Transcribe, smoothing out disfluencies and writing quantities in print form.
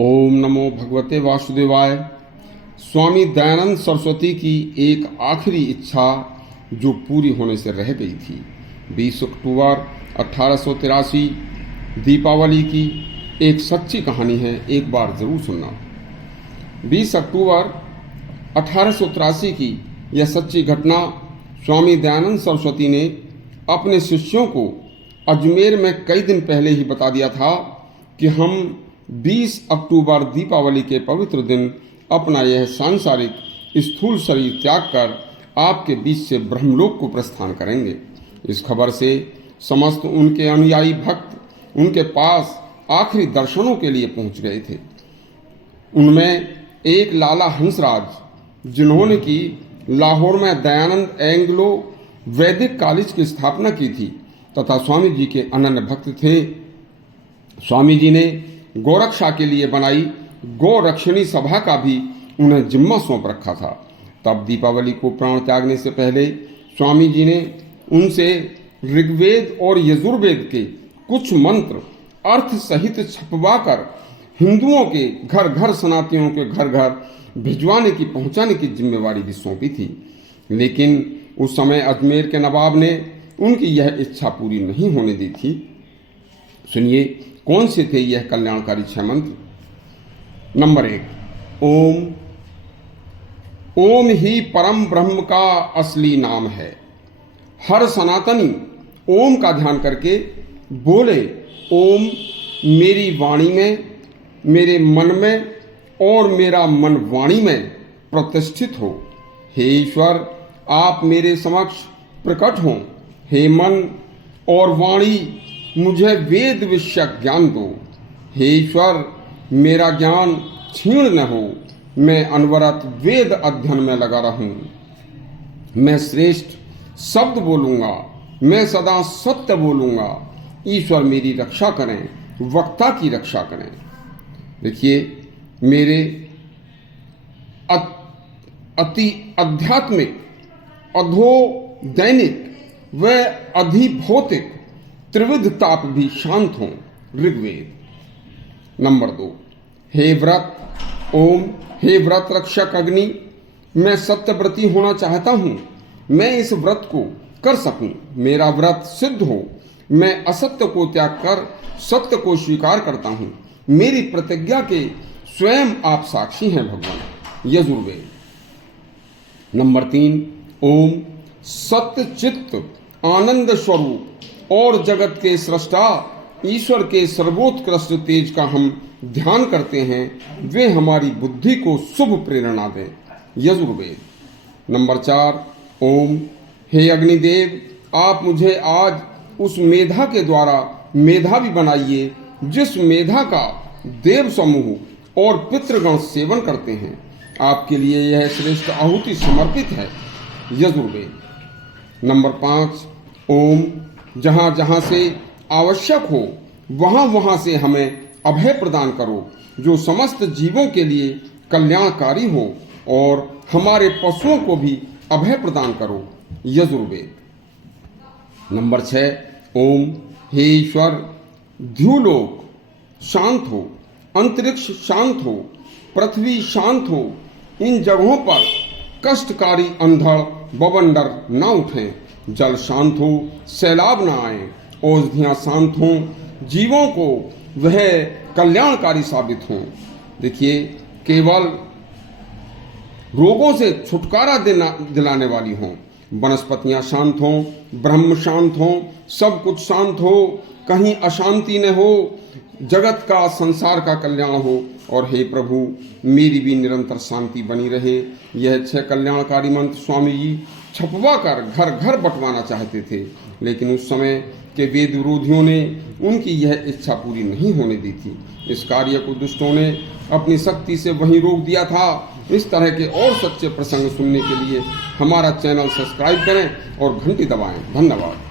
ओम नमो भगवते वासुदेवाय। स्वामी दयानंद सरस्वती की एक आखिरी इच्छा जो पूरी होने से रह गई थी। 20 अक्टूबर 1883 दीपावली की एक सच्ची कहानी है, एक बार जरूर सुनना। 20 अक्टूबर 1883 की यह सच्ची घटना स्वामी दयानंद सरस्वती ने अपने शिष्यों को अजमेर में कई दिन पहले ही बता दिया था कि हम 20 अक्टूबर दीपावली के पवित्र दिन अपना यह सांसारिक स्थूल शरीर त्याग कर आपके बीच से ब्रह्मलोक को प्रस्थान करेंगे। इस खबर से समस्त उनके अनुयायी भक्त उनके पास आखिरी दर्शनों के लिए पहुंच गए थे। उनमें एक लाला हंसराज, जिन्होंने की लाहौर में दयानंद एंग्लो वैदिक कॉलेज की स्थापना की थी तथा स्वामी जी के अनन्य भक्त थे। स्वामी जी ने गोरक्षा के लिए बनाई गोरक्षिणी सभा का भी उन्हें जिम्मा सौंप रखा था। तब दीपावली को प्राण त्यागने से पहले स्वामी जी ने उनसे ऋग्वेद और यजुर्वेद के कुछ मंत्र अर्थ सहित छपवाकर हिंदुओं के घर घर, सनातनियों के घर घर भिजवाने की, पहुंचाने की जिम्मेवारी भी सौंपी थी। लेकिन उस समय अजमेर के नवाब ने उनकी यह इच्छा पूरी नहीं होने दी थी। सुनिए कौन से थे यह कल्याणकारी 6 मंत्र। नंबर 1, ओम। ओम ही परम ब्रह्म का असली नाम है। हर सनातनी ओम का ध्यान करके बोले, ओम मेरी वाणी में, मेरे मन में और मेरा मन वाणी में प्रतिष्ठित हो। हे ईश्वर, आप मेरे समक्ष प्रकट हों। हे मन और वाणी, मुझे वेद विषयक ज्ञान दो। हे ईश्वर, मेरा ज्ञान क्षीण न हो, मैं अनवरत वेद अध्ययन में लगा रहूं। मैं श्रेष्ठ शब्द बोलूंगा, मैं सदा सत्य बोलूंगा। ईश्वर मेरी रक्षा करें, वक्ता की रक्षा करें। देखिए, मेरे अति आध्यात्मिक, अधो दैनिक व अधिभौतिक त्रिविध ताप भी शांत हों। ऋग्वेद। नंबर 2, हे व्रत। ओम। हे व्रत रक्षक अग्नि, मैं सत्यव्रती होना चाहता हूँ। मैं इस व्रत को कर सकूं, मेरा व्रत सिद्ध हो। मैं असत्य को त्याग कर सत्य को स्वीकार करता हूँ। मेरी प्रतिज्ञा के स्वयं आप साक्षी हैं भगवान। यजुर्वेद। नंबर 3, ओम। सत्य चित्त आनंद स्वरूप और जगत के सृष्टा ईश्वर के सर्वोत्कृष्ट तेज का हम ध्यान करते हैं, वे हमारी बुद्धि को शुभ प्रेरणा दें। यजुर्वेद। नंबर 4, ओम। हे अग्निदेव, आप मुझे आज उस मेधा के द्वारा मेधावी बनाइए जिस मेधा का देव समूह और पितृगण सेवन करते हैं। आपके लिए यह श्रेष्ठ आहुति समर्पित है। यजुर्वेद। नंबर 5, ओम। जहाँ जहाँ से आवश्यक हो वहाँ वहाँ से हमें अभय प्रदान करो, जो समस्त जीवों के लिए कल्याणकारी हो, और हमारे पशुओं को भी अभय प्रदान करो। यजुर्वेद। नंबर 6, ओम। हे ईश्वर, द्युलोक शांत हो, अंतरिक्ष शांत हो, पृथ्वी शांत हो। इन जगहों पर कष्टकारी अंधड़ बवंडर न उठें। जल शांत हो, सैलाब न आए, औषधियां शांत हों, जीवों को वह कल्याणकारी साबित हों। देखिए, केवल रोगों से छुटकारा दिलाने वाली हों। वनस्पतियां शांत हों, ब्रह्म शांत हों, सब कुछ शांत हो, कहीं अशांति न हो, जगत का, संसार का कल्याण हो। और हे प्रभु, मेरी भी निरंतर शांति बनी रहे। यह 6 कल्याणकारी मंत्र स्वामी जी छपवा कर घर घर बंटवाना चाहते थे, लेकिन उस समय के वेद विरोधियों ने उनकी यह इच्छा पूरी नहीं होने दी थी। इस कार्य को दुष्टों ने अपनी शक्ति से वहीं रोक दिया था। इस तरह के और सच्चे प्रसंग सुनने के लिए हमारा चैनल सब्सक्राइब करें और घंटी दबाएं। धन्यवाद।